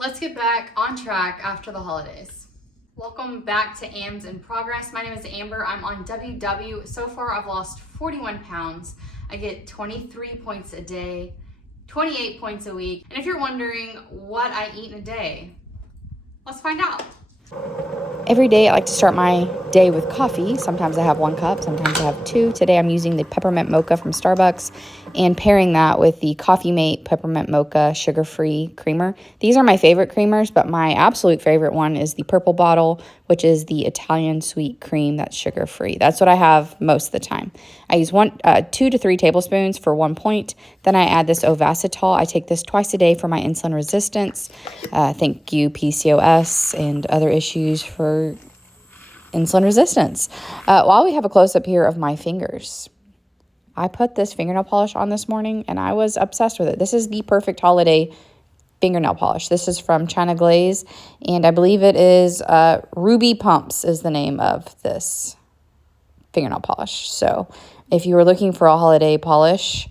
Let's get back on track after the holidays. Welcome back to AMS in Progress. My name is Amber. I'm on WW. So far, I've lost 41 pounds. I get 23 points a day, 28 points a week. And if you're wondering what I eat in a day, let's find out. Every day I like to start my day with coffee. Sometimes I have 1 cup, sometimes I have 2. Today I'm using the peppermint mocha from Starbucks and pairing that with the Coffee Mate peppermint mocha sugar-free creamer. These are my favorite creamers, but my absolute favorite one is the purple bottle, which is the Italian sweet cream that's sugar-free. That's what I have most of the time. I use 2 to 3 tablespoons for 1 point. Then I add this Ovasitol. I take this twice a day for my insulin resistance. Thank you, PCOS and other issues for insulin resistance. While we have a close-up here of my fingers, I put this fingernail polish on this morning, and I was obsessed with it. This is the perfect holiday fingernail polish. This is from China Glaze, and I believe it is Ruby Pumps is the name of this fingernail polish. So if you were looking for a holiday polish,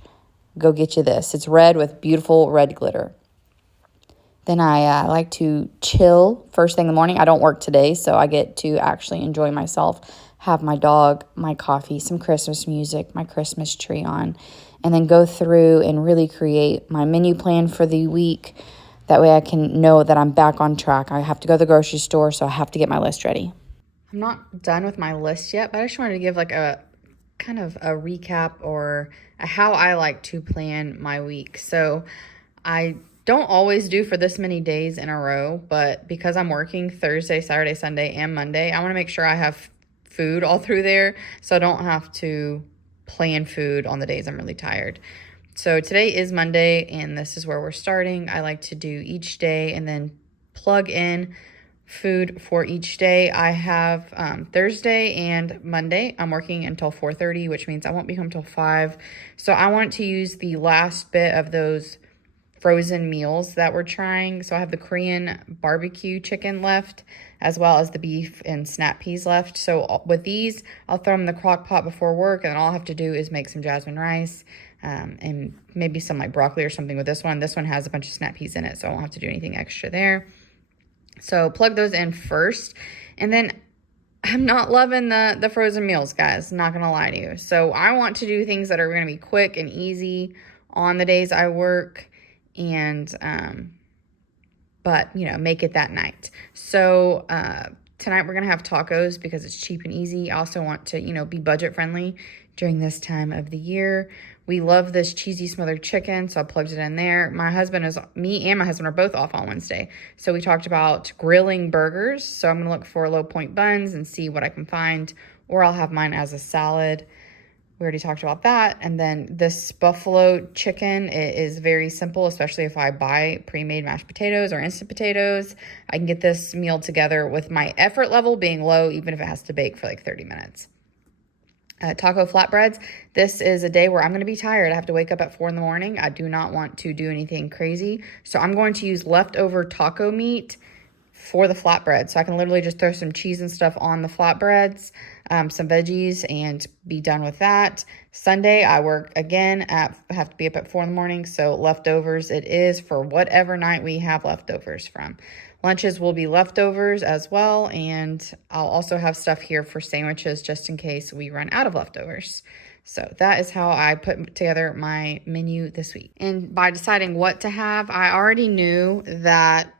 go get you this. It's red with beautiful red glitter. Then I like to chill first thing in the morning. I don't work today, so I get to actually enjoy myself, have my dog, my coffee, some Christmas music, my Christmas tree on, and then go through and really create my menu plan for the week. That way I can know that I'm back on track. I have to go to the grocery store, so I have to get my list ready. I'm not done with my list yet, but I just wanted to give like a kind of a recap or how I like to plan my week. So I don't always do for this many days in a row, but because I'm working Thursday, Saturday, Sunday, and Monday, I want to make sure I have food all through there so I don't have to plan food on the days I'm really tired. So today is Monday, and this is where we're starting. I like to do each day and then plug in food for each day. I have Thursday and Monday, I'm working until 4:30, which means I won't be home till 5. So I want to use the last bit of those frozen meals that we're trying. So I have the Korean barbecue chicken left, as well as the beef and snap peas left. So with these, I'll throw them in the crock pot before work, and then all I have to do is make some jasmine rice and maybe some like broccoli or something with this one. This one has a bunch of snap peas in it, so I won't have to do anything extra there. So plug those in first. And then I'm not loving the frozen meals, guys. Not going to lie to you. So I want to do things that are going to be quick and easy on the days I work, and but you know, make it that night. So tonight we're gonna have tacos because it's cheap and easy. I also want to, you know, be budget friendly during this time of the year. We love this cheesy smothered chicken, so I plugged it in there. Me and my husband are both off on Wednesday, so we talked about grilling burgers. So I'm gonna look for low point buns and see what I can find, or I'll have mine as a salad. We already talked about that. And then this buffalo chicken, it is very simple, especially if I buy pre-made mashed potatoes or instant potatoes. I can get this meal together with my effort level being low, even if it has to bake for like 30 minutes. Taco flatbreads. This is a day where I'm going to be tired. I have to wake up at 4 in the morning. I do not want to do anything crazy. So I'm going to use leftover taco meat for the flatbread. So I can literally just throw some cheese and stuff on the flatbreads, some veggies, and be done with that. Sunday, I work again have to be up at 4 in the morning. So leftovers it is for whatever night we have leftovers from. Lunches will be leftovers as well. And I'll also have stuff here for sandwiches just in case we run out of leftovers. So that is how I put together my menu this week. And by deciding what to have, I already knew that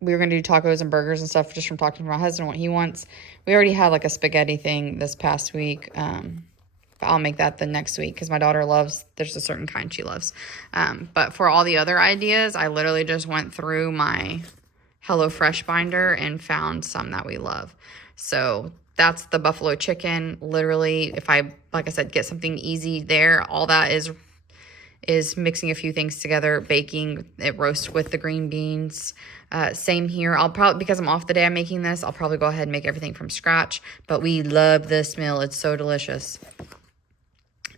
we were going to do tacos and burgers and stuff just from talking to my husband, what he wants. We already had like a spaghetti thing this past week. I'll make that the next week because my daughter there's a certain kind she loves. But for all the other ideas, I literally just went through my HelloFresh binder and found some that we love. So that's the buffalo chicken. Literally, if I, like I said, get something easy there, all that is mixing a few things together, baking it, roast with the green beans. Same here. I'll probably, because I'm off the day I'm making this, I'll probably go ahead and make everything from scratch. But we love this meal. It's so delicious.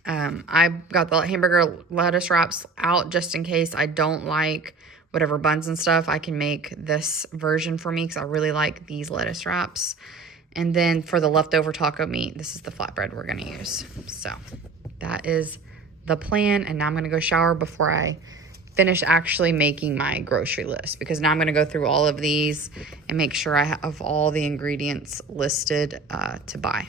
I got the hamburger lettuce wraps out just in case I don't like whatever buns and stuff. I can make this version for me because I really like these lettuce wraps. And then for the leftover taco meat, this is the flatbread we're going to use. So that is the plan. And now I'm going to go shower before I finish actually making my grocery list, because now I'm going to go through all of these and make sure I have all the ingredients listed to buy.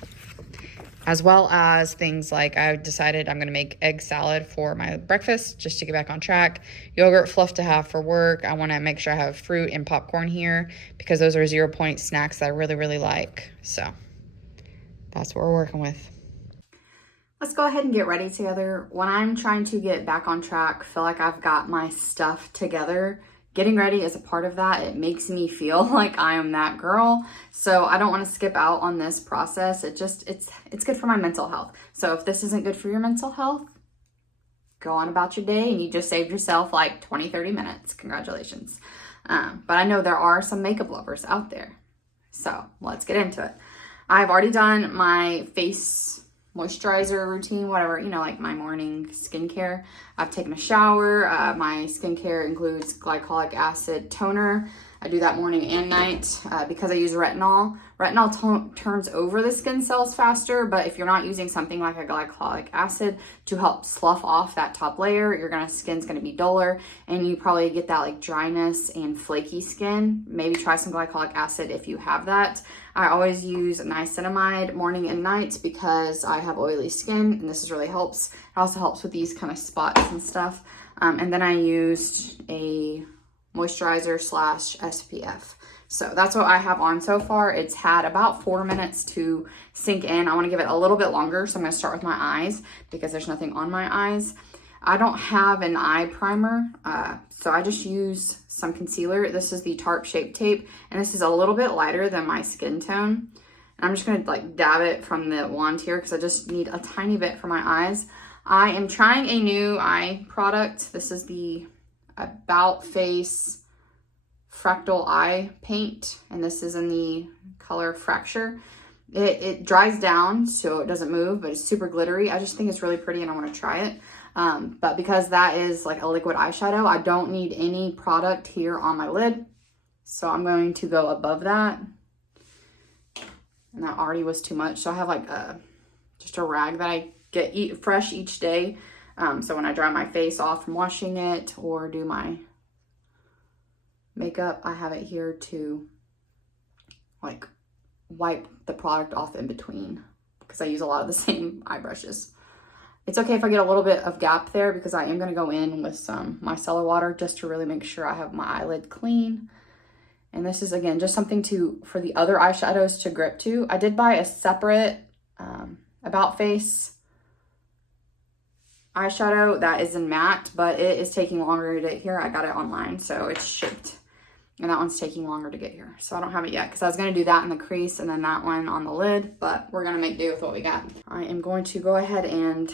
As well as things like I decided I'm going to make egg salad for my breakfast just to get back on track. Yogurt fluff to have for work. I want to make sure I have fruit and popcorn here because those are 0 point snacks that I really, really like. So that's what we're working with. Let's go ahead and get ready together. When I'm trying to get back on track, feel like I've got my stuff together, getting ready is a part of that. It makes me feel like I am that girl. So I don't want to skip out on this process. It's good for my mental health. So if this isn't good for your mental health, go on about your day and you just saved yourself like 20, 30 minutes. Congratulations. But I know there are some makeup lovers out there. So let's get into it. I've already done my face moisturizer routine, whatever, you know, like my morning skincare. I've taken a shower. My skincare includes glycolic acid toner. I do that morning and night because I use retinol. Retinol turns over the skin cells faster, but if you're not using something like a glycolic acid to help slough off that top layer, your skin's gonna be duller and you probably get that like dryness and flaky skin. Maybe try some glycolic acid if you have that. I always use niacinamide morning and night because I have oily skin and this really helps. It also helps with these kind of spots and stuff. And then I used a moisturizer / SPF. So that's what I have on so far. It's had about 4 minutes to sink in. I want to give it a little bit longer, so I'm going to start with my eyes because there's nothing on my eyes. I don't have an eye primer, so I just use some concealer. This is the Tarte Shape Tape, and this is a little bit lighter than my skin tone. And I'm just going to like dab it from the wand here because I just need a tiny bit for my eyes. I am trying a new eye product. This is the About Face Fractal Eye Paint, and this is in the color Fracture. It dries down so it doesn't move, but it's super glittery. I just think it's really pretty and I want to try it. But because that is like a liquid eyeshadow, I don't need any product here on my lid. So I'm going to go above that. And that already was too much. So I have like just a rag that I get fresh each day. So when I dry my face off from washing it or do my makeup, I have it here to like wipe the product off in between because I use a lot of the same eye brushes. It's okay if I get a little bit of gap there because I am going to go in with some micellar water just to really make sure I have my eyelid clean. And this is, again, just something for the other eyeshadows to grip to. I did buy a separate About Face eyeshadow that is in matte, but it is taking longer to get here. I got it online, so it's shipped. And that one's taking longer to get here. So I don't have it yet because I was going to do that in the crease and then that one on the lid, but we're going to make do with what we got. I am going to go ahead and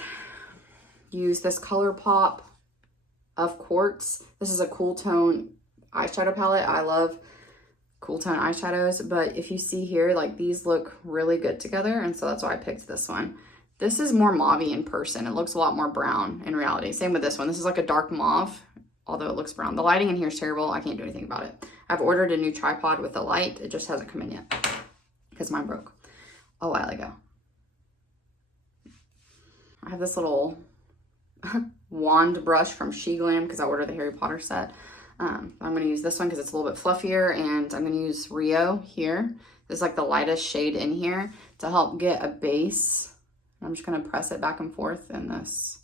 use this ColourPop of Quartz. This is a cool tone eyeshadow palette. I love cool tone eyeshadows, but if you see here, like these look really good together, and so that's why I picked this one. This is more mauve-y in person. It looks a lot more brown in reality. Same with this one. This is like a dark mauve, although it looks brown. The lighting in here is terrible. I can't do anything about it. I've ordered a new tripod with a light. It just hasn't come in yet because mine broke a while ago. I have this little wand brush from SheGlam because I ordered the Harry Potter set. I'm going to use this one because it's a little bit fluffier, and I'm going to use Rio here. This is like the lightest shade in here to help get a base. I'm just going to press it back and forth in this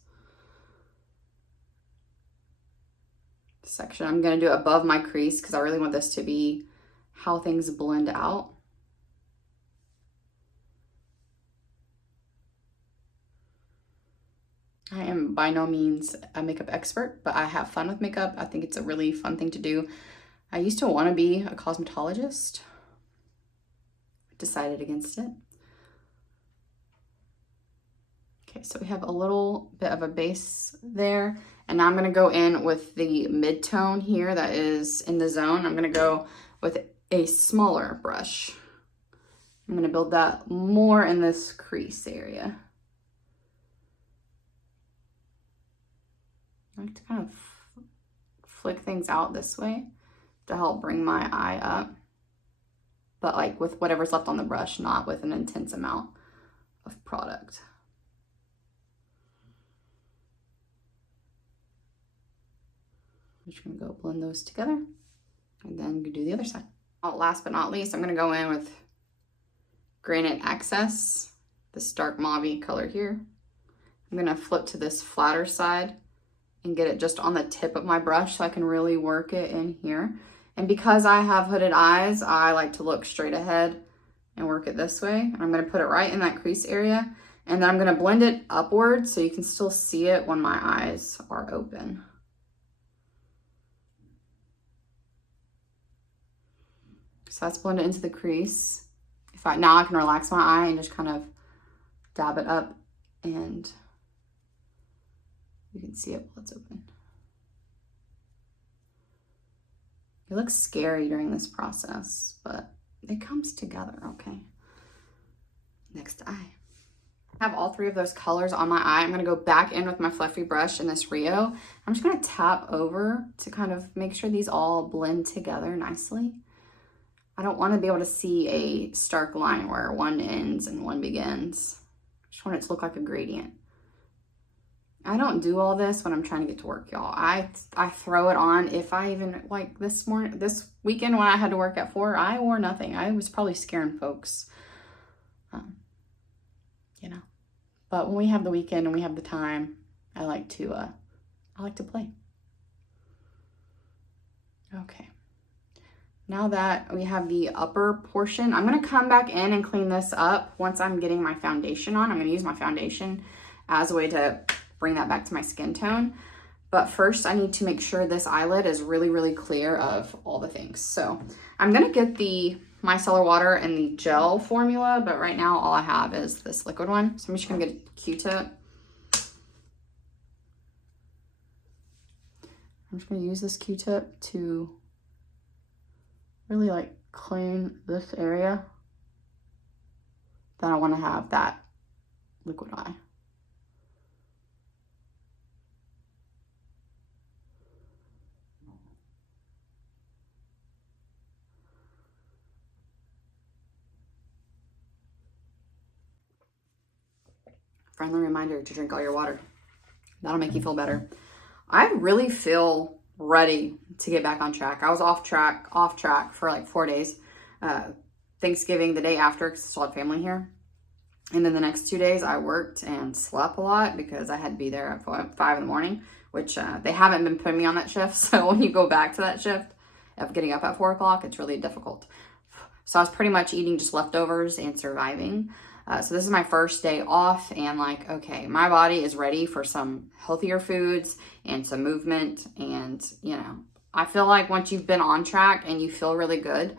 section. I'm going to do it above my crease because I really want this to be how things blend out. I am by no means a makeup expert, but I have fun with makeup. I think it's a really fun thing to do. I used to want to be a cosmetologist. Decided against it. Okay, so we have a little bit of a base there. And now I'm going to go in with the mid-tone here that is in the zone. I'm going to go with a smaller brush. I'm going to build that more in this crease area. I like to kind of flick things out this way to help bring my eye up. But like with whatever's left on the brush, not with an intense amount of product. I'm just gonna go blend those together and then do the other side. Last but not least, I'm gonna go in with Granite Access, this dark mauve color here. I'm gonna flip to this flatter side and get it just on the tip of my brush so I can really work it in here. And because I have hooded eyes, I like to look straight ahead and work it this way. And I'm gonna put it right in that crease area. And then I'm gonna blend it upward so you can still see it when my eyes are open. So that's blended into the crease. Now I can relax my eye and just kind of dab it up, and you can see it while it's open. It looks scary during this process, but it comes together, okay? Next eye. I have all three of those colors on my eye. I'm gonna go back in with my fluffy brush in this Rio. I'm just gonna tap over to kind of make sure these all blend together nicely. I don't want to be able to see a stark line where one ends and one begins. I just want it to look like a gradient. I don't do all this when I'm trying to get to work, y'all. I throw it on. If I even, like this weekend when I had to work at 4, I wore nothing. I was probably scaring folks, you know. But when we have the weekend and we have the time, I like to play. Okay. Now that we have the upper portion, I'm gonna come back in and clean this up once I'm getting my foundation on. I'm gonna use my foundation as a way to bring that back to my skin tone. But first I need to make sure this eyelid is really, really clear of all the things. So I'm gonna get the micellar water and the gel formula, but right now all I have is this liquid one. So I'm just gonna get a Q-tip. I'm just gonna use this Q-tip to really like clean this area. Then I want to have that liquid eye. Friendly reminder to drink all your water. That'll make you feel better. I really feel ready to get back on track. I was off track for like 4 days. Thanksgiving the day after, because I still had family here. And then the next 2 days I worked and slept a lot because I had to be there at 5 in the morning, which they haven't been putting me on that shift. So when you go back to that shift of getting up at 4 o'clock, it's really difficult. So I was pretty much eating just leftovers and surviving. So this is my first day off, and like, okay, my body is ready for some healthier foods and some movement. And, you know, I feel like once you've been on track and you feel really good,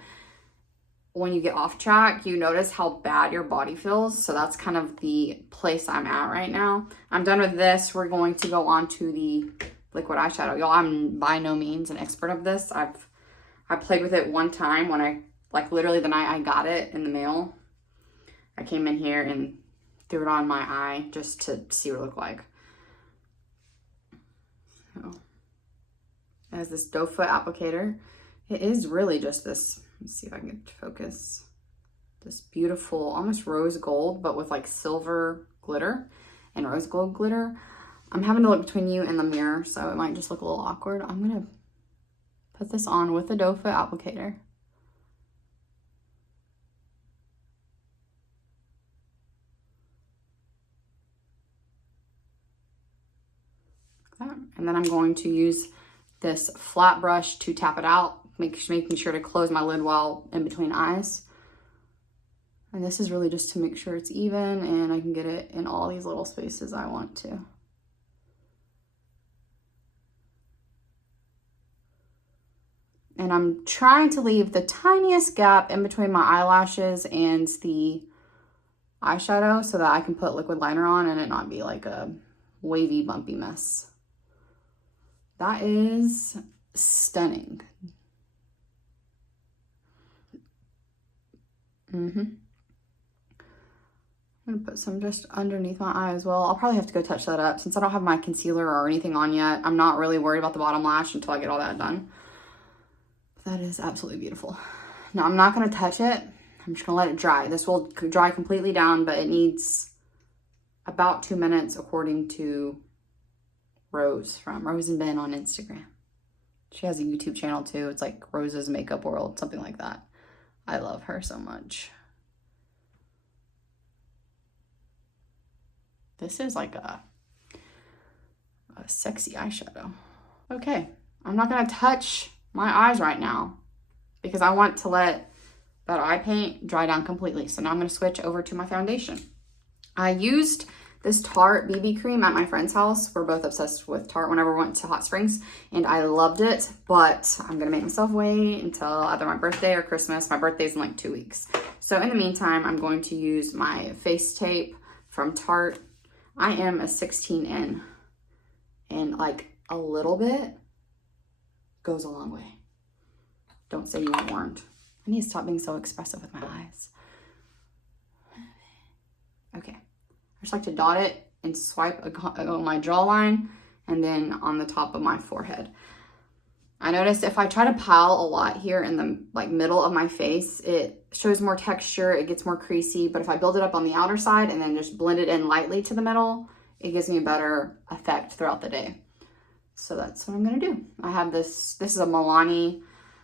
when you get off track, you notice how bad your body feels. So that's kind of the place I'm at right now. I'm done with this. We're going to go on to the liquid eyeshadow. Y'all, I'm by no means an expert of this. I played with it one time when I, like literally the night I got it in the mail. I came in here and threw it on my eye just to see what it looked like. So, it has this doe foot applicator. It is really just this, let's see if I can get to focus. This beautiful, almost rose gold, but with like silver glitter and rose gold glitter. I'm having to look between you and the mirror, so it might just look a little awkward. I'm gonna put this on with the doe foot applicator. And then I'm going to use this flat brush to tap it out, making sure to close my lid while in between eyes. And this is really just to make sure it's even and I can get it in all these little spaces I want to. And I'm trying to leave the tiniest gap in between my eyelashes and the eyeshadow so that I can put liquid liner on and it not be like a wavy, bumpy mess. That is stunning. I'm gonna put some just underneath my eye as well. I'll probably have to go touch that up since I don't have my concealer or anything on yet. I'm not really worried about the bottom lash until I get all that done. That is absolutely beautiful. Now I'm not gonna touch it. I'm just gonna let it dry. This will dry completely down, but it needs about 2 minutes according to Rose from Rose and Ben on Instagram. She has a YouTube channel too. It's like Rose's Makeup World, something like that. I love her so much. This is like a sexy eyeshadow. Okay, I'm not gonna touch my eyes right now because I want to let that eye paint dry down completely. So now I'm gonna switch over to my foundation. I used this Tarte BB cream at my friend's house. We're both obsessed with Tarte whenever we went to Hot Springs, and I loved it, but I'm gonna make myself wait until either my birthday or Christmas. My birthday's in like 2 weeks. So in the meantime, I'm going to use my face tape from Tarte. I am a 16 in, and like a little bit goes a long way. Don't say you weren't warned. I need to stop being so expressive with my eyes. Okay, I just like to dot it and swipe on my jawline and then on the top of my forehead. I noticed if I try to pile a lot here in the like middle of my face, it shows more texture, it gets more creasy, but if I build it up on the outer side and then just blend it in lightly to the middle, it gives me a better effect throughout the day. So that's what I'm gonna do. I have this is a Milani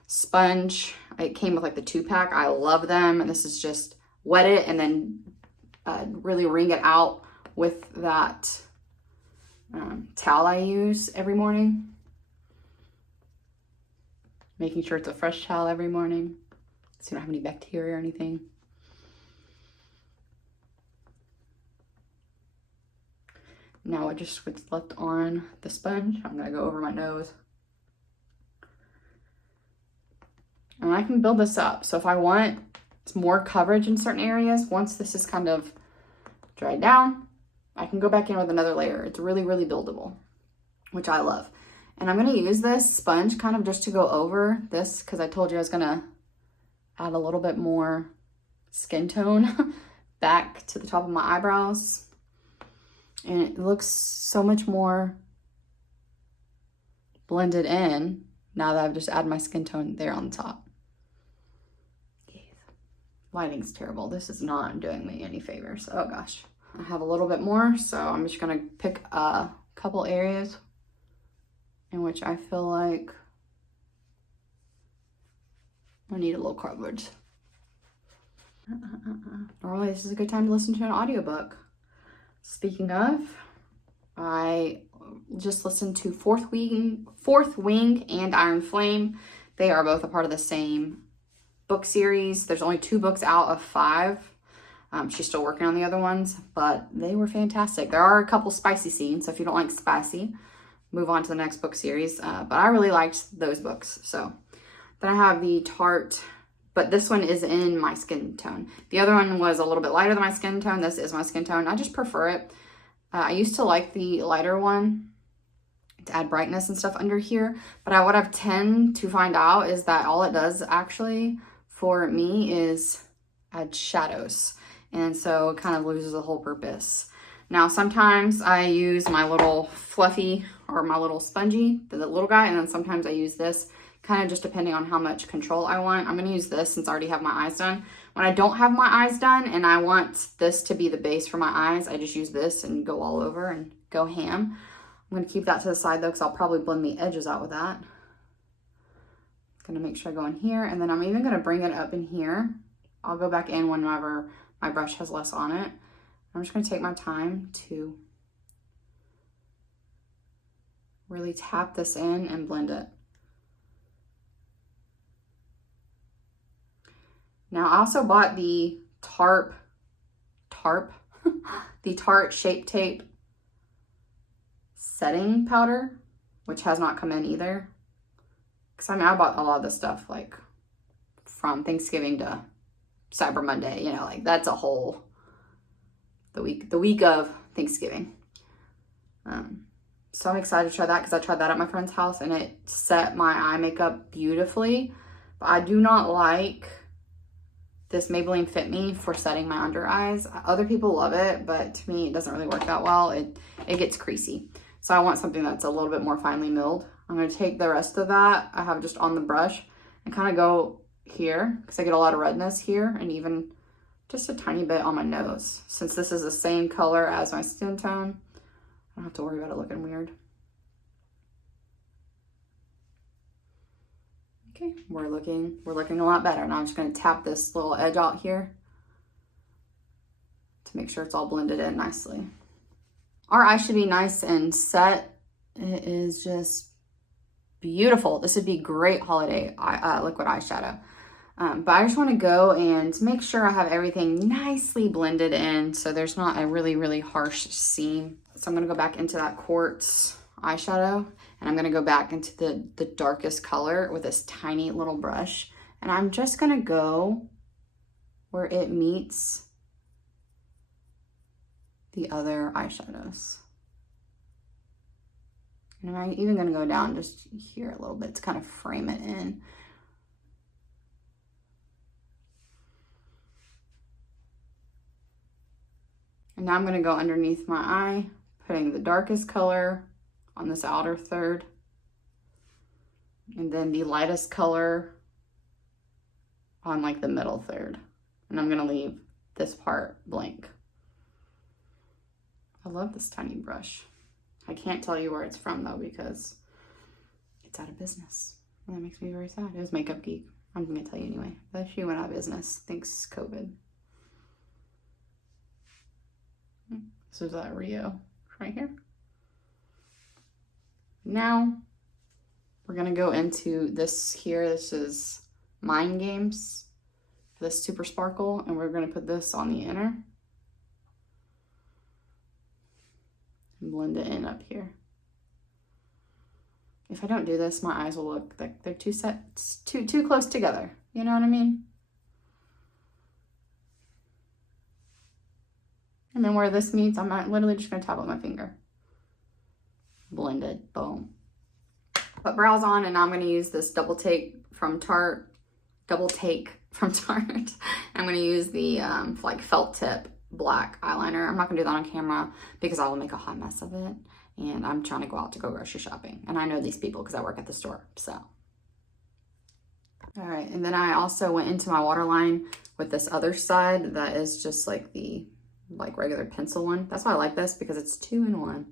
sponge. It came with like the 2-pack. I love them. And this is just wet it and then really wring it out with that towel I use every morning. Making sure it's a fresh towel every morning so you don't have any bacteria or anything. Now I just what's left on the sponge. I'm gonna go over my nose. And I can build this up. So if I want more coverage in certain areas, once this is kind of dried down, I can go back in with another layer. It's really, really buildable, which I love. And I'm gonna use this sponge kind of just to go over this because I told you I was gonna add a little bit more skin tone back to the top of my eyebrows. And it looks so much more blended in now that I've just added my skin tone there on the top. Lighting's terrible. This is not doing me any favors. Oh gosh. I have a little bit more, so I'm just gonna pick a couple areas in which I feel like I need a little coverage. Normally this is a good time to listen to an audiobook. Speaking of, I just listened to Fourth Wing and Iron Flame. They are both a part of the same book series. There's only 2 books out of 5. She's still working on the other ones, but they were fantastic. There are a couple spicy scenes, so if you don't like spicy, move on to the next book series. But I really liked those books. So then I have the Tarte, but this one is in my skin tone. The other one was a little bit lighter than my skin tone. This is my skin tone. I just prefer it. I used to like the lighter one to add brightness and stuff under here, but what I've tend to find out is that all it does actually for me is add shadows, and so it kind of loses the whole purpose. Now sometimes I use my little fluffy or my little spongy, the little guy, and then sometimes I use this, kind of just depending on how much control I want. I'm going to use this since I already have my eyes done. When I don't have my eyes done and I want this to be the base for my eyes, I just use this and go all over and go ham. I'm going to keep that to the side though, because I'll probably blend the edges out with that. Gonna make sure I go in here, and then I'm even gonna bring it up in here. I'll go back in whenever my brush has less on it. I'm just gonna take my time to really tap this in and blend it. Now I also bought the the Tarte Shape Tape setting powder, which has not come in either. Because I mean, I bought a lot of this stuff like from Thanksgiving to Cyber Monday, you know, like that's a whole, the week of Thanksgiving. So I'm excited to try that because I tried that at my friend's house and it set my eye makeup beautifully. But I do not like this Maybelline Fit Me for setting my under eyes. Other people love it, but to me, it doesn't really work that well. It gets creasy. So I want something that's a little bit more finely milled. I'm gonna take the rest of that I have just on the brush and kind of go here because I get a lot of redness here and even just a tiny bit on my nose. Since this is the same color as my skin tone, I don't have to worry about it looking weird. Okay, we're looking a lot better. Now I'm just gonna tap this little edge out here to make sure it's all blended in nicely. Our eye should be nice and set. It is just beautiful. This would be great holiday liquid eyeshadow. But I just want to go and make sure I have everything nicely blended in so there's not a really, really harsh seam. So I'm going to go back into that quartz eyeshadow, and I'm going to go back into the darkest color with this tiny little brush. And I'm just going to go where it meets the other eyeshadows. And I'm even going to go down just here a little bit to kind of frame it in. And now I'm going to go underneath my eye, putting the darkest color on this outer third, and then the lightest color on like the middle third. And I'm going to leave this part blank. I love this tiny brush. I can't tell you where it's from though because it's out of business. And that makes me very sad. It was Makeup Geek. I'm going to tell you anyway. But she went out of business thanks COVID. This is that Rio right here. Now we're gonna go into this here. This is Mind Games, this Super Sparkle, and we're gonna put this on the inner and blend it in up here. If I don't do this, my eyes will look like they're too close together. You know what I mean? And then where this meets, I'm literally just gonna tap with my finger. Blended, boom. Put brows on, and now I'm gonna use this double take from Tarte. I'm gonna use the like felt tip black eyeliner. I'm not gonna do that on camera because I will make a hot mess of it. And I'm trying to go out to go grocery shopping. And I know these people because I work at the store, so. All right, and then I also went into my waterline with this other side that is just like the regular pencil one. That's why I like this, because it's 2-in-1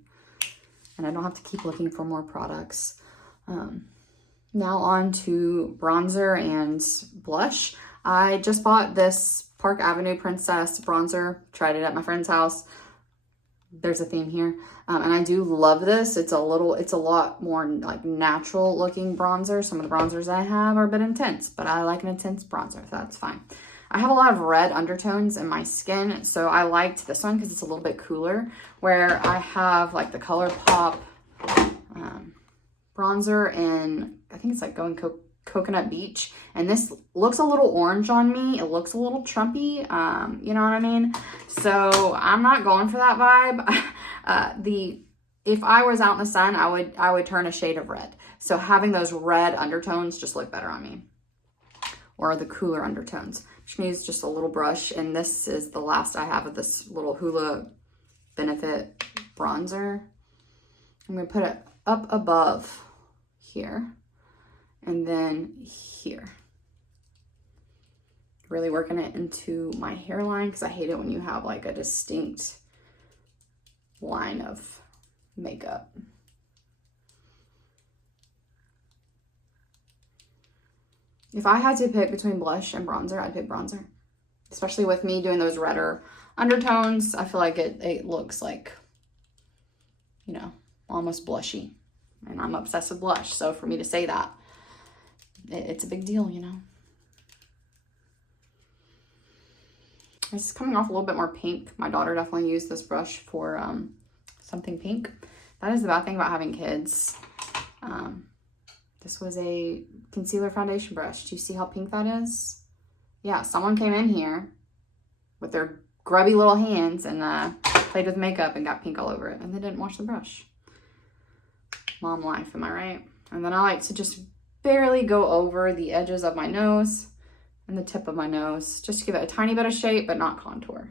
and I don't have to keep looking for more products. Now on to bronzer and blush. I just bought this Park Avenue Princess bronzer, tried it at my friend's house. There's a theme here. And I do love this. It's a lot more like natural looking bronzer. Some of the bronzers I have are a bit intense, but I like an intense bronzer, so that's fine. I have a lot of red undertones in my skin, so I liked this one because it's a little bit cooler, where I have like the ColourPop bronzer in, I think it's like Going Coconut Beach, and this looks a little orange on me. It looks a little Trumpy, you know what I mean? So I'm not going for that vibe. If I was out in the sun, I would turn a shade of red. So having those red undertones just look better on me, or the cooler undertones. I'm gonna use just a little brush, and this is the last I have of this little Hoola Benefit bronzer. I'm gonna put it up above here and then here. Really working it into my hairline because I hate it when you have like a distinct line of makeup. If I had to pick between blush and bronzer, I'd pick bronzer. Especially with me doing those redder undertones, I feel like it looks like, you know, almost blushy. And I'm obsessed with blush, so for me to say that, it's a big deal, you know. It's coming off a little bit more pink. My daughter definitely used this brush for something pink. That is the bad thing about having kids. This was a concealer foundation brush. Do you see how pink that is? Yeah, someone came in here with their grubby little hands and played with makeup and got pink all over it, and they didn't wash the brush. Mom life, am I right? And then I like to just barely go over the edges of my nose and the tip of my nose, just to give it a tiny bit of shape, but not contour.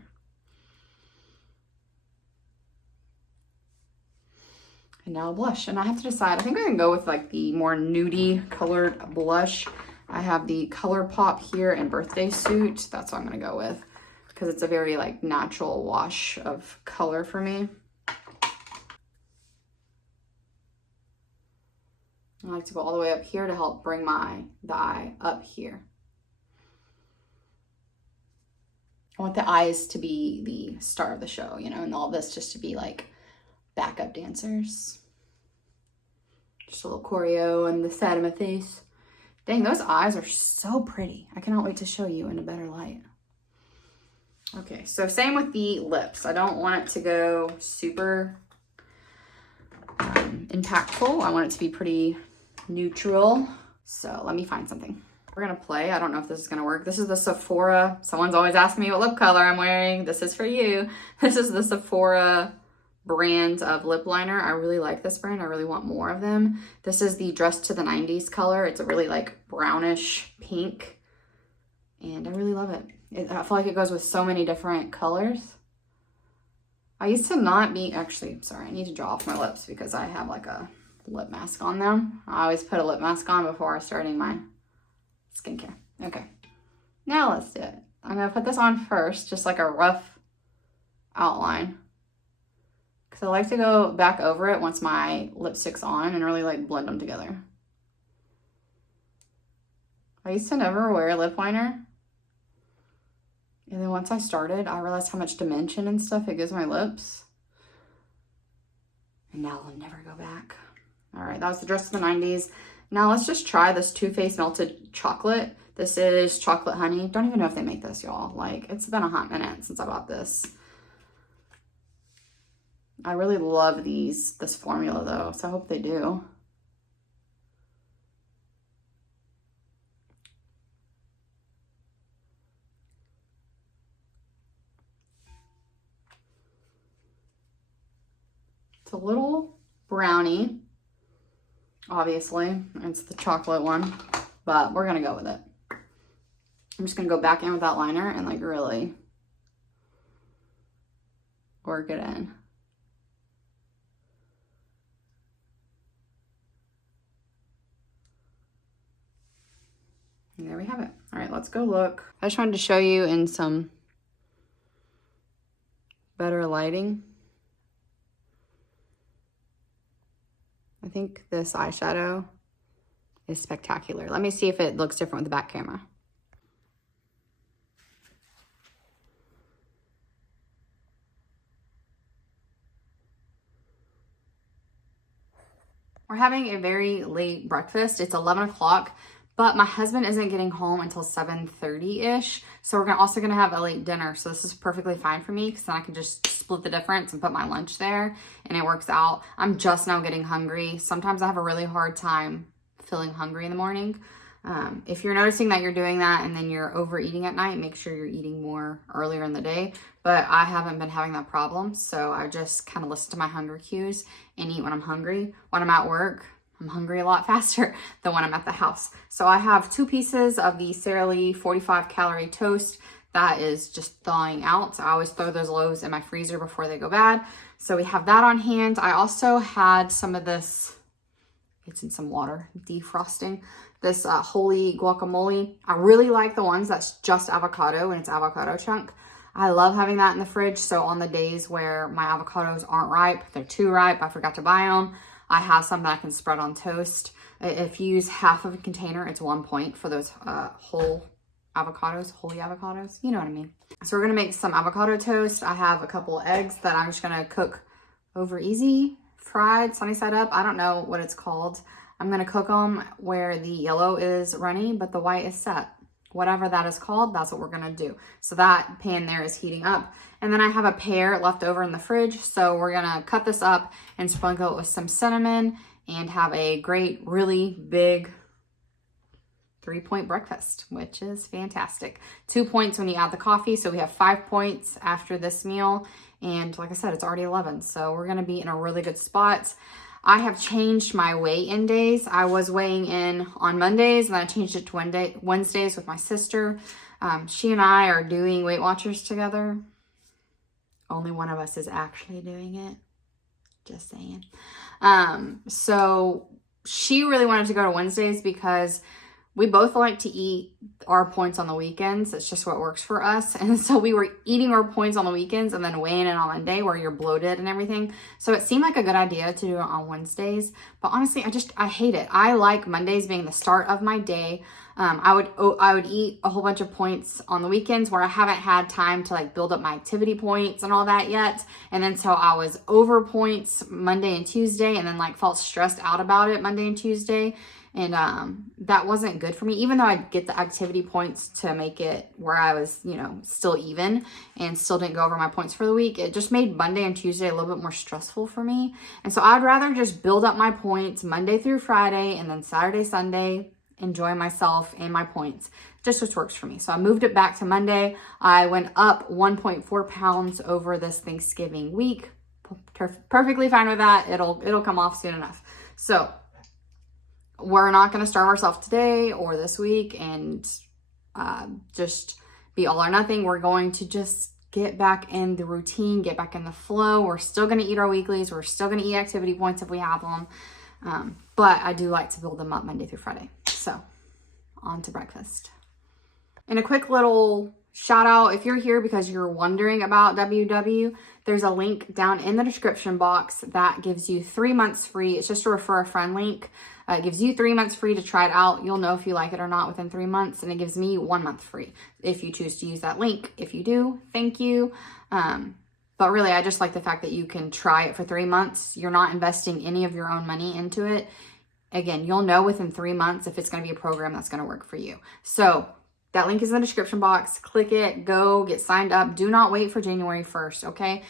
And now blush, and I have to decide. I think I can go with like the more nudie colored blush. I have the ColourPop here in Birthday Suit. That's what I'm gonna go with because it's a very like natural wash of color for me. I like to go all the way up here to help bring the eye up here. I want the eyes to be the star of the show, you know, and all this just to be like backup dancers. Just a little choreo on the side of my face. Dang, those eyes are so pretty. I cannot wait to show you in a better light. Okay, so same with the lips. I don't want it to go super impactful. I want it to be pretty neutral. So let me find something. We're gonna play. I don't know if this is gonna work. This is the Sephora. Someone's always asking me what lip color I'm wearing. This is for you. This is the Sephora brand of lip liner. I really like this brand. I really want more of them. This is the Dress to the 90s color. It's a really like brownish pink. And I really love it. I feel like it goes with so many different colors. I used to not be, actually, sorry, I need to draw off my lips because I have like a lip mask on them. I always put a lip mask on before starting my skincare. Okay, now let's do it. I'm gonna put this on first, just like a rough outline. Cause I like to go back over it once my lipstick's on and really like blend them together. I used to never wear lip liner. And then once I started, I realized how much dimension and stuff it gives my lips. And now I'll never go back. All right, that was the Dress of the 90s. Now let's just try this Too Faced Melted Chocolate. This is chocolate honey. Don't even know if they make this, y'all. Like, it's been a hot minute since I bought this. I really love this formula though, so I hope they do. It's a little brownie, obviously. It's the chocolate one, but we're gonna go with it. I'm just gonna go back in with that liner and like really work it in. And there we have it. All right, let's go look. I just wanted to show you in some better lighting. I think this eyeshadow is spectacular. Let me see if it looks different with the back camera. We're having a very late breakfast. It's 11 o'clock, but my husband isn't getting home until 7:30-ish. So we're also gonna have a late dinner. So this is perfectly fine for me because then I can just split the difference and put my lunch there and it works out. I'm just now getting hungry. Sometimes I have a really hard time feeling hungry in the morning. If you're noticing that you're doing that and then you're overeating at night, make sure you're eating more earlier in the day. But I haven't been having that problem. So I just kind of listen to my hunger cues and eat when I'm hungry. When I'm at work, I'm hungry a lot faster than when I'm at the house. So I have 2 pieces of the Sara Lee 45-calorie toast that is just thawing out. I always throw those loaves in my freezer before they go bad. So we have that on hand. I also had some of this, it's in some water, defrosting, this holy guacamole. I really like the ones that's just avocado and it's avocado chunk. I love having that in the fridge. So on the days where my avocados aren't ripe, they're too ripe, I forgot to buy them, I have some that I can spread on toast. If you use half of a container, it's 1 point for those holy avocados, you know what I mean. So we're gonna make some avocado toast. I have a couple eggs that I'm just gonna cook over easy, fried, sunny side up. I don't know what it's called. I'm gonna cook them where the yellow is runny, but the white is set. Whatever that is called, that's what we're gonna do. So that pan there is heating up. And then I have a pear left over in the fridge. So we're gonna cut this up and sprinkle it with some cinnamon and have a great, really big 3-point breakfast, which is fantastic. 2 points when you add the coffee. So we have 5 points after this meal. And like I said, it's already 11. So we're gonna be in a really good spot. I have changed my weigh-in days. I was weighing in on Mondays and then I changed it to Wednesdays with my sister. She and I are doing Weight Watchers together. Only one of us is actually doing it. Just saying. So she really wanted to go to Wednesdays because we both like to eat our points on the weekends. It's just what works for us. And so we were eating our points on the weekends and then weighing in on Monday where you're bloated and everything. So it seemed like a good idea to do it on Wednesdays. But honestly, I hate it. I like Mondays being the start of my day. I would eat a whole bunch of points on the weekends where I haven't had time to like build up my activity points and all that yet. And then so I was over points Monday and Tuesday and then like felt stressed out about it Monday and Tuesday. And that wasn't good for me, even though I'd get the activity points to make it where I was, you know, still even and still didn't go over my points for the week. It just made Monday and Tuesday a little bit more stressful for me. And so I'd rather just build up my points Monday through Friday and then Saturday, Sunday, enjoy myself and my points. Just what works for me. So I moved it back to Monday. I went up 1.4 pounds over this Thanksgiving week. Perfectly fine with that. It'll come off soon enough. So we're not going to starve ourselves today or this week and just be all or nothing. We're going to just get back in the routine, get back in the flow. We're still going to eat our weeklies. We're still going to eat activity points if we have them. But I do like to build them up Monday through Friday. So on to breakfast. And a quick little shout out, if you're here because you're wondering about WW, there's a link down in the description box that gives you 3 months free. It's just a refer a friend link. It gives you 3 months free to try it out. You'll know if you like it or not within 3 months. And it gives me 1 month free if you choose to use that link. If you do, thank you. But really, I just like the fact that you can try it for 3 months. You're not investing any of your own money into it. Again, you'll know within 3 months if it's going to be a program that's going to work for you. So that link is in the description box. Click it, go get signed up. Do not wait for January 1st, okay?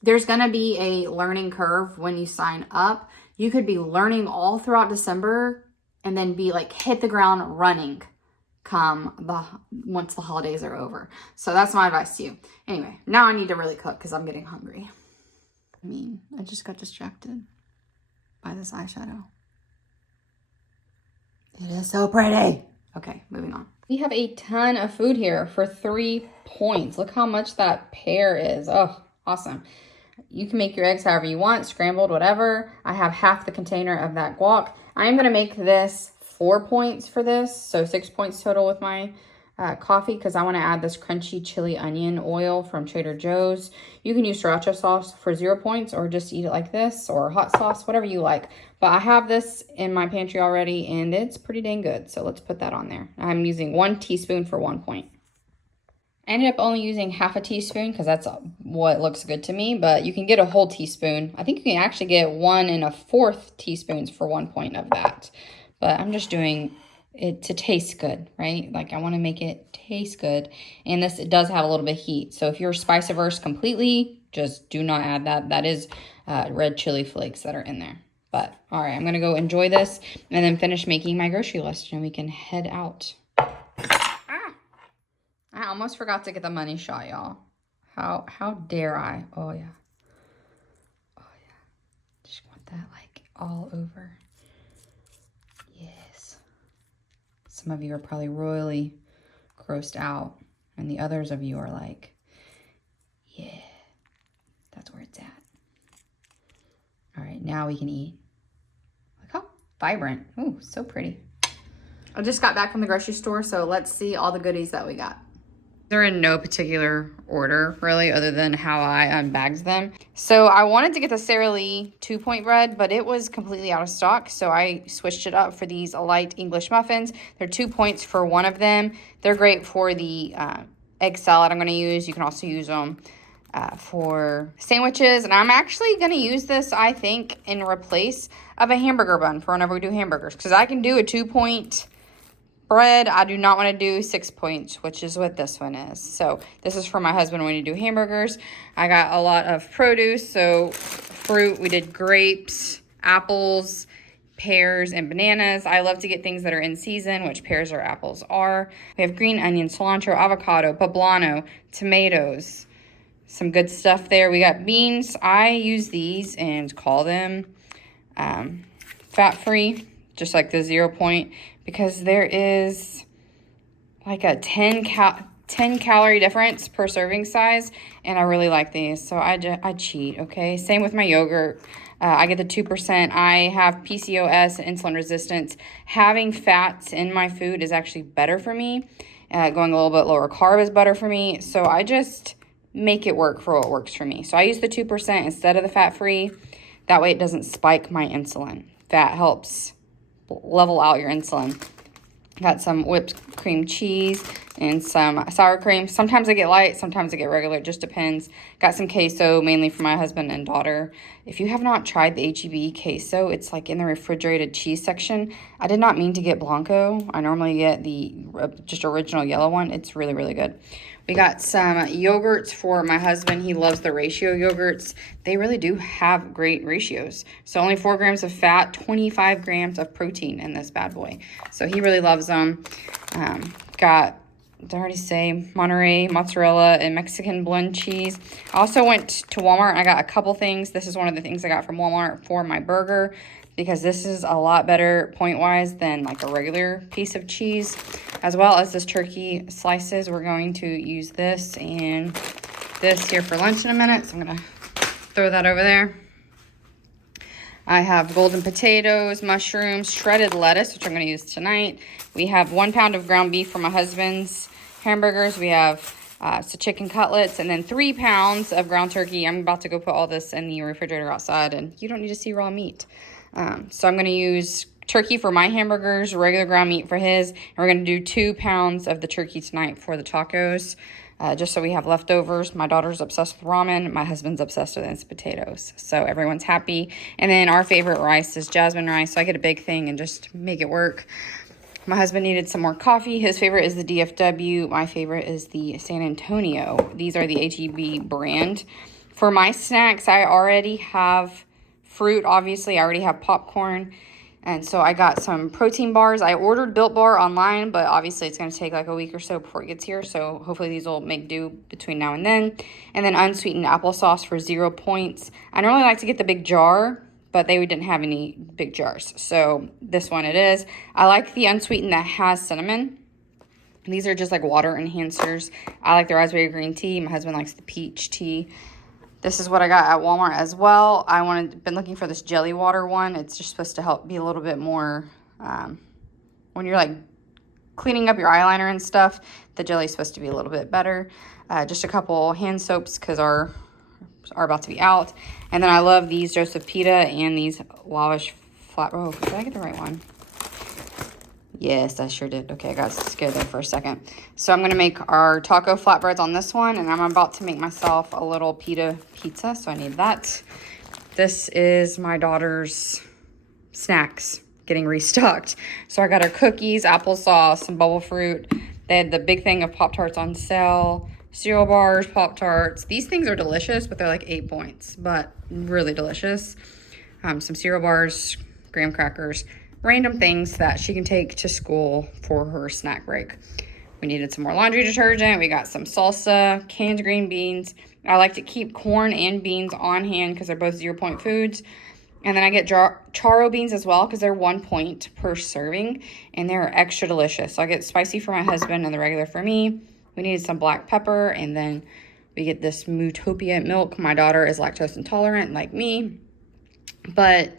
There's going to be a learning curve when you sign up. You could be learning all throughout December and then be like hit the ground running once the holidays are over. So that's my advice to you. Anyway, now I need to really cook because I'm getting hungry. I just got distracted by this eyeshadow. It is so pretty. Okay, moving on. We have a ton of food here for 3 points. Look how much that pear is. Oh, awesome. You can make your eggs however you want, scrambled, whatever. I have half the container of that guac. I am going to make this 4 points for this. So 6 points total with my coffee because I want to add this crunchy chili onion oil from Trader Joe's. You can use sriracha sauce for 0 points or just eat it like this or hot sauce, whatever you like. But I have this in my pantry already and it's pretty dang good. So let's put that on there. I'm using 1 teaspoon for 1 point. I ended up only using half a teaspoon because that's what looks good to me, but you can get a whole teaspoon. I think you can actually get 1 1/4 teaspoons for 1 point of that. But I'm just doing it to taste good, right? Like I want to make it taste good. And it does have a little bit of heat. So if you're spice averse completely, just do not add that. That is red chili flakes that are in there. But all right, I'm going to go enjoy this and then finish making my grocery list and we can head out. I almost forgot to get the money shot, y'all. How dare I? Oh, yeah. Oh, yeah. Just want that, like, all over. Yes. Some of you are probably royally grossed out. And the others of you are like, yeah, that's where it's at. All right, now we can eat. Look how vibrant. Ooh, so pretty. I just got back from the grocery store, so let's see all the goodies that we got. They're in no particular order, really, other than how I unbagged them. So I wanted to get the Sara Lee 2-point bread, but it was completely out of stock. So I switched it up for these light English muffins. They're 2 points for one of them. They're great for the egg salad I'm going to use. You can also use them for sandwiches. And I'm actually going to use this, I think, in replace of a hamburger bun for whenever we do hamburgers. Because I can do a 2-point bread. I do not want to do 6 points, which is what this one is. So this is for my husband when we do hamburgers. I got a lot of produce, so fruit. We did grapes, apples, pears, and bananas. I love to get things that are in season, which pears or apples are. We have green onion, cilantro, avocado, poblano, tomatoes, some good stuff there. We got beans. I use these and call them fat-free, just like the 0 point, because there is like a 10 calorie difference per serving size, and I really like these, so I cheat, okay? Same with my yogurt. I get the 2%. I have PCOS and insulin resistance. Having fats in my food is actually better for me. Going a little bit lower carb is better for me. So I just make it work for what works for me. So I use the 2% instead of the fat-free. That way it doesn't spike my insulin. Fat helps level out your insulin. Got some whipped cream cheese and some sour cream. Sometimes I get light, sometimes I get regular. It just depends. Got some queso, mainly for my husband and daughter. If you have not tried the HEB queso, it's like in the refrigerated cheese section. I did not mean to get Blanco. I normally get the just original yellow one. It's really, really good. We got some yogurts for my husband. He loves the ratio yogurts. They really do have great ratios. So only 4 grams of fat, 25 grams of protein in this bad boy. So he really loves them. Got, did I already say, Monterey mozzarella and Mexican blend cheese. I also went to Walmart and I got a couple things. This is one of the things I got from Walmart for my burger, because this is a lot better point-wise than like a regular piece of cheese, as well as this turkey slices. We're going to use this and this here for lunch in a minute, so I'm gonna throw that over there. I have golden potatoes, mushrooms, shredded lettuce, which I'm gonna use tonight. We have 1 pound of ground beef for my husband's hamburgers. We have some chicken cutlets, and then 3 pounds of ground turkey. I'm about to go put all this in the refrigerator outside, and you don't need to see raw meat. So I'm going to use turkey for my hamburgers, regular ground meat for his, and we're going to do 2 pounds of the turkey tonight for the tacos, just so we have leftovers. My daughter's obsessed with ramen. My husband's obsessed with instant potatoes. So everyone's happy. And then our favorite rice is jasmine rice, so I get a big thing and just make it work. My husband needed some more coffee. His favorite is the DFW. My favorite is the San Antonio. These are the HEB brand. For my snacks, I already have fruit, obviously. I already have popcorn. And so I got some protein bars. I ordered Built Bar online, but obviously it's going to take like a week or so before it gets here. So hopefully these will make do between now and then. And then unsweetened applesauce for 0 points. I normally like to get the big jar, but they didn't have any big jars. So this one it is. I like the unsweetened that has cinnamon. These are just like water enhancers. I like the raspberry green tea. My husband likes the peach tea. This is what I got at Walmart as well. Been looking for this jelly water one. It's just supposed to help be a little bit more, when you're like cleaning up your eyeliner and stuff, the jelly's supposed to be a little bit better. Just a couple hand soaps because are about to be out. And then I love these Joseph Pita and these lavish flat. Oh, did I get the right one? Yes, I sure did. Okay, I got scared there for a second. So I'm going to make our taco flatbreads on this one, and I'm about to make myself a little pita pizza, so I need that. This is my daughter's snacks getting restocked. So I got her cookies, applesauce, some bubble fruit. They had the big thing of Pop-Tarts on sale, cereal bars, Pop-Tarts. These things are delicious, but they're like 8 points, but really delicious. Some cereal bars, graham crackers, random things that she can take to school for her snack break. We needed some more laundry detergent. We got some salsa, canned green beans. I like to keep corn and beans on hand because they're both 0 point foods. And then I get charo beans as well because they're 1 point per serving and they're extra delicious. So I get spicy for my husband and the regular for me. We needed some black pepper, and then we get this Mootopia milk. My daughter is lactose intolerant like me, but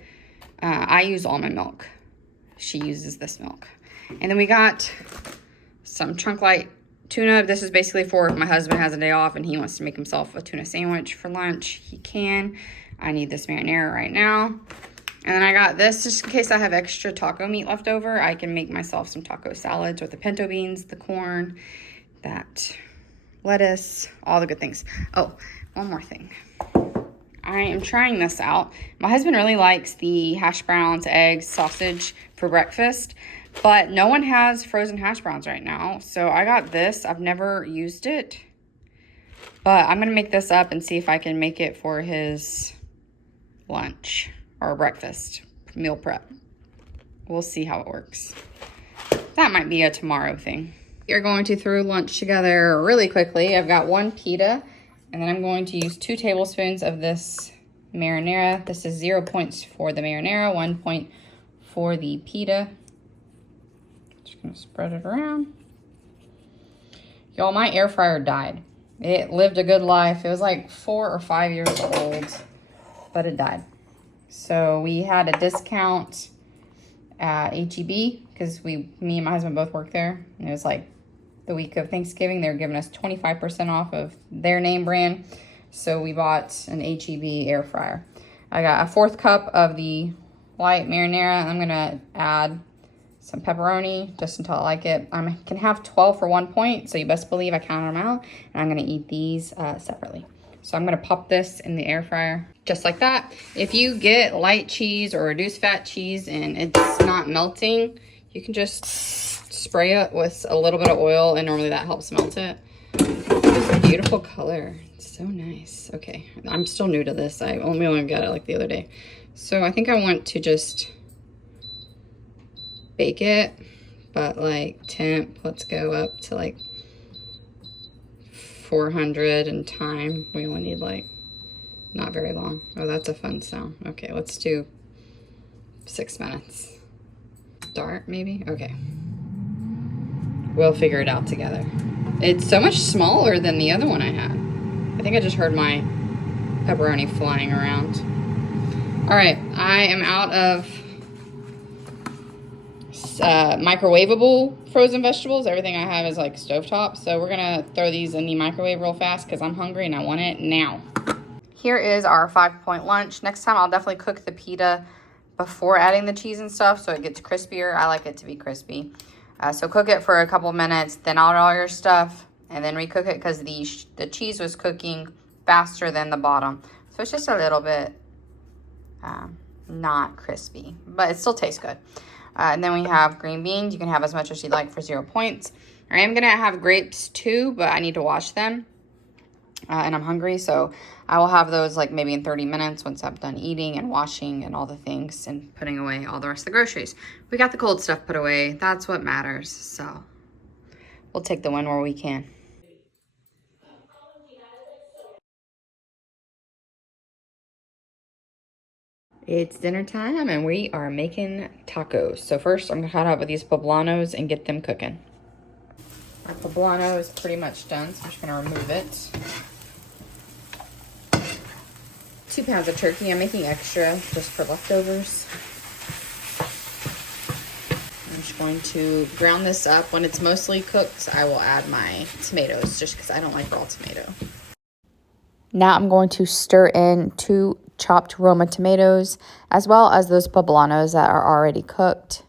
I use almond milk. She uses this milk. And then we got some Trunk Light tuna. This is basically for if my husband has a day off and he wants to make himself a tuna sandwich for lunch, he can. I need this marinara right now. And then I got this just in case I have extra taco meat left over. I can make myself some taco salads with the pinto beans, the corn, that lettuce, all the good things. Oh, one more thing. I am trying this out. My husband really likes the hash browns, eggs, sausage for breakfast, but no one has frozen hash browns right now. So I got this. I've never used it, but I'm going to make this up and see if I can make it for his lunch or breakfast meal prep. We'll see how it works. That might be a tomorrow thing. We're going to throw lunch together really quickly. I've got 1 pita. And then I'm going to use 2 tablespoons of this marinara. This is 0 points for the marinara, 1 point for the pita. Just gonna spread it around. Y'all, my air fryer died. It lived a good life. It was like 4 or 5 years old, but it died. So we had a discount at HEB because me and my husband both work there. And it was like the week of Thanksgiving. They were giving us 25% off of their name brand. So we bought an HEB air fryer. I got a 4th cup of the light marinara. I'm gonna add some pepperoni just until I like it. I can have 12 for 1 point, so you best believe I counted them out. And I'm gonna eat these separately. So I'm gonna pop this in the air fryer just like that. If you get light cheese or reduced fat cheese and it's not melting, you can just spray it with a little bit of oil, and normally that helps melt it. It's a beautiful color. It's so nice. Okay, I'm still new to this. I only got it like the other day. So I think I want to just bake it, but like temp, let's go up to like 400, and time, we only need like not very long. Oh, that's a fun sound. Okay, let's do 6 minutes. Start maybe? Okay. We'll figure it out together. It's so much smaller than the other one I had. I think I just heard my pepperoni flying around. All right, I am out of microwavable frozen vegetables. Everything I have is like stovetop. So we're gonna throw these in the microwave real fast because I'm hungry and I want it now. Here is our 5-point lunch. Next time I'll definitely cook the pita before adding the cheese and stuff so it gets crispier. I like it to be crispy. So cook it for a couple minutes, then add all your stuff, and then recook it because the cheese was cooking faster than the bottom. So it's just a little bit not crispy, but it still tastes good. And then we have green beans. You can have as much as you'd like for 0 points. I am gonna have grapes too, but I need to wash them. And I'm hungry, so I will have those like maybe in 30 minutes once I'm done eating and washing and all the things and putting away all the rest of the groceries. We got the cold stuff put away. That's what matters. So we'll take the win where we can. It's dinner time and we are making tacos. So first I'm gonna cut out with these poblanos and get them cooking. Our poblano is pretty much done, so I'm just gonna remove it. 2 pounds of turkey. I'm making extra just for leftovers. I'm just going to ground this up. When it's mostly cooked, I will add my tomatoes just because I don't like raw tomato. Now I'm going to stir in 2 chopped Roma tomatoes as well as those poblanos that are already cooked.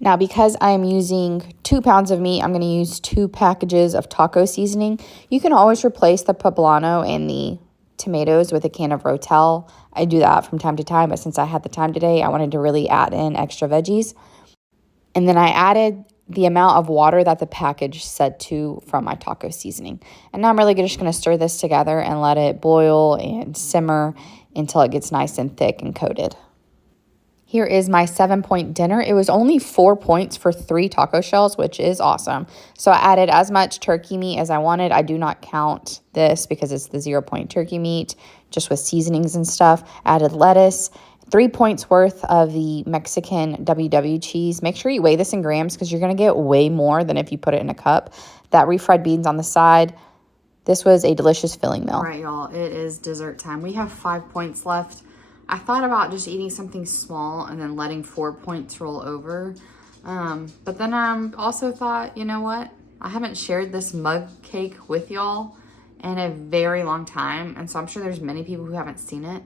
Now, because I am using 2 pounds of meat, I'm going to use 2 packages of taco seasoning. You can always replace the poblano and the tomatoes with a can of Rotel. I do that from time to time, but since I had the time today, I wanted to really add in extra veggies. And then I added the amount of water that the package said to from my taco seasoning. And now I'm really just going to stir this together and let it boil and simmer until it gets nice and thick and coated. Here is my 7-point dinner. It was only 4 points for 3 taco shells, which is awesome. So I added as much turkey meat as I wanted. I do not count this because it's the 0-point turkey meat, just with seasonings and stuff. Added lettuce, 3 points worth of the Mexican WW cheese. Make sure you weigh this in grams because you're going to get way more than if you put it in a cup. That refried beans on the side. This was a delicious filling meal. All right, y'all, it is dessert time. We have 5 points left. I thought about just eating something small and then letting 4 points roll over. But then I also thought, you know what? I haven't shared this mug cake with y'all in a very long time. And so I'm sure there's many people who haven't seen it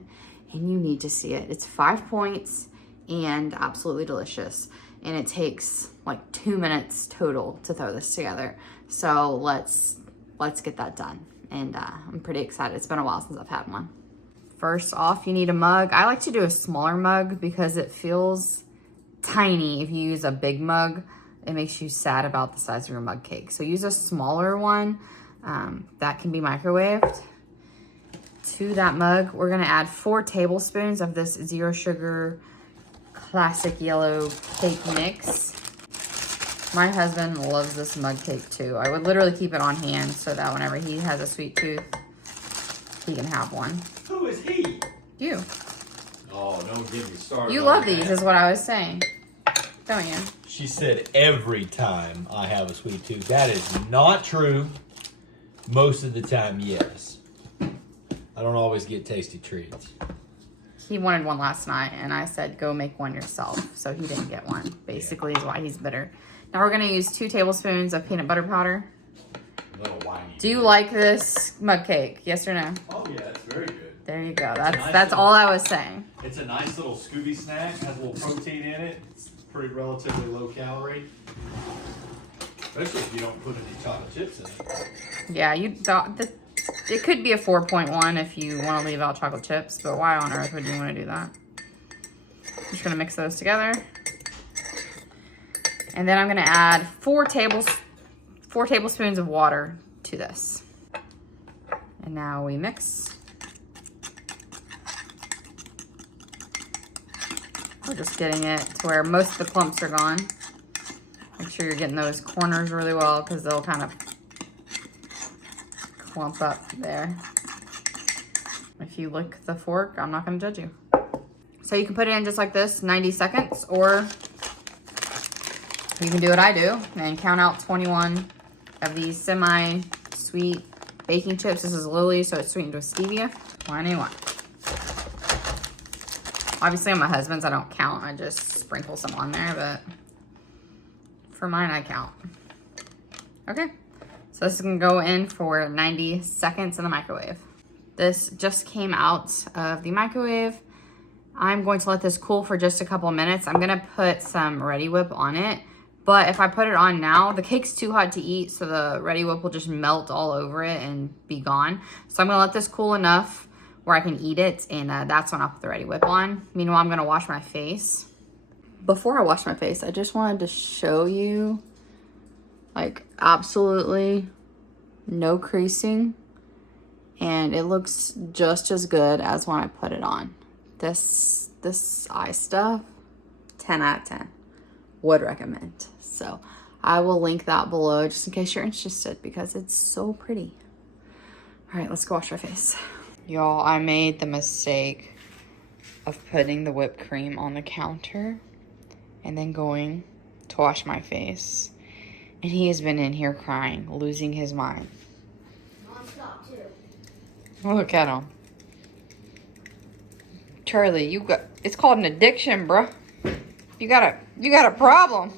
and you need to see it. It's 5 points and absolutely delicious. And it takes like 2 minutes total to throw this together. So let's get that done. And I'm pretty excited. It's been a while since I've had one. First off, you need a mug. I like to do a smaller mug because it feels tiny. If you use a big mug, it makes you sad about the size of your mug cake. So use a smaller one that can be microwaved. To that mug, we're gonna add 4 tablespoons of this 0 sugar classic yellow cake mix. My husband loves this mug cake too. I would literally keep it on hand so that whenever he has a sweet tooth, he can have one. Who is he? You. Oh, don't get me started. You love these is what I was saying. Don't you? She said every time I have a sweet tooth. That is not true. Most of the time, yes. I don't always get tasty treats. he wanted one last night, and I said, go make one yourself. So he didn't get one, basically, is why he's bitter. Now we're going to use 2 tablespoons of peanut butter powder. Do you like this mug cake? Yes or no? Oh yeah, it's very good. There you go. That's all I was saying. It's a nice little Scooby snack. Has a little protein in it. It's pretty relatively low calorie. Especially if you don't put any chocolate chips in it. Yeah, it could be a 4.1 if you want to leave out chocolate chips, but why on earth would you want to do that? I'm just going to mix those together. And then I'm going to add 4 tablespoons of water to this. And now we mix. We're just getting it to where most of the clumps are gone. Make sure you're getting those corners really well because they'll kind of clump up there. If you lick the fork, I'm not going to judge you. So you can put it in just like this, 90 seconds, or you can do what I do and count out 21 of these semi-sweet baking chips. This is Lily, so it's sweetened with stevia. 21. Obviously on my husband's I don't count, I just sprinkle some on there, but for mine I count. Okay, so this is gonna go in for 90 seconds in the microwave. This just came out of the microwave. I'm going to let this cool for just a couple of minutes. I'm gonna put some Ready Whip on it, but if I put it on now, the cake's too hot to eat, so the Ready Whip will just melt all over it and be gone. So I'm gonna let this cool enough where I can eat it, and that's when I'll put the Ready Whip on. Meanwhile, I'm gonna wash my face. Before I wash my face, I just wanted to show you, like, absolutely no creasing, and it looks just as good as when I put it on. This eye stuff, 10 out of 10. Would recommend. So I will link that below just in case you're interested because it's so pretty. All right, let's go wash my face. Y'all, I made the mistake of putting the whipped cream on the counter and then going to wash my face. And he has been in here crying, losing his mind. Non-stop too. Look at him. Charlie, it's called an addiction, bruh. You got a problem.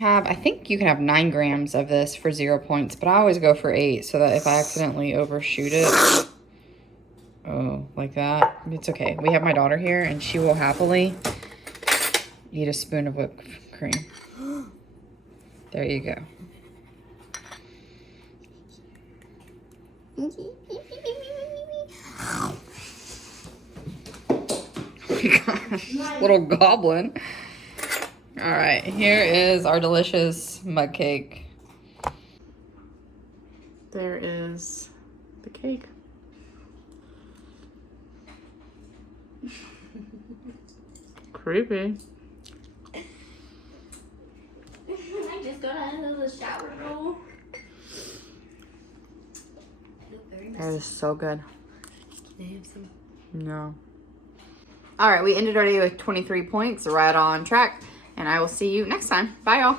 I think you can have 9 grams of this for 0 points, but I always go for 8 so that if I accidentally overshoot it, like that, it's okay. We have my daughter here and she will happily eat a spoon of whipped cream. There you go. Oh my gosh, little goblin. All right, here is our delicious mug cake. There is the cake. Creepy. I just got out of the shower roll. That is so good. Can I have some? No. All right, we ended our day with 23 points, right on track, and I will see you next time. Bye, y'all.